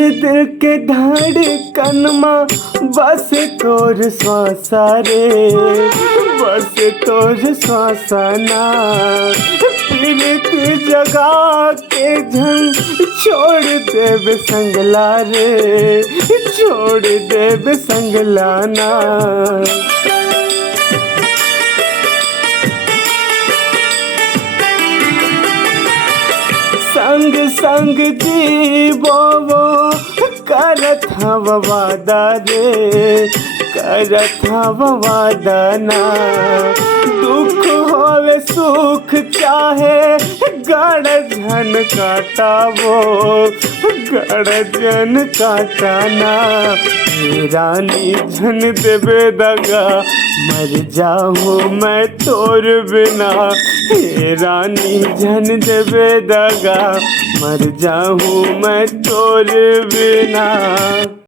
दिल के धड़कन में बस तोर श्वासा रे, बस तोर श्वासा ना। पीड़ित जगा के झन छोड़ देव संगला रे, छोड़ देव संगला ना। संग संग जीवो वो करत हव वादा रे, करत हव वादा ना। दुख होवे सुख चाहे गड़जन काटा वो, गड़जन काटा ना। हे रानी झन देवे दगा मर जाऊँ मैं तोर बिना, हे रानी झन देवे दगा मर जाऊँ मैं तोर बिना।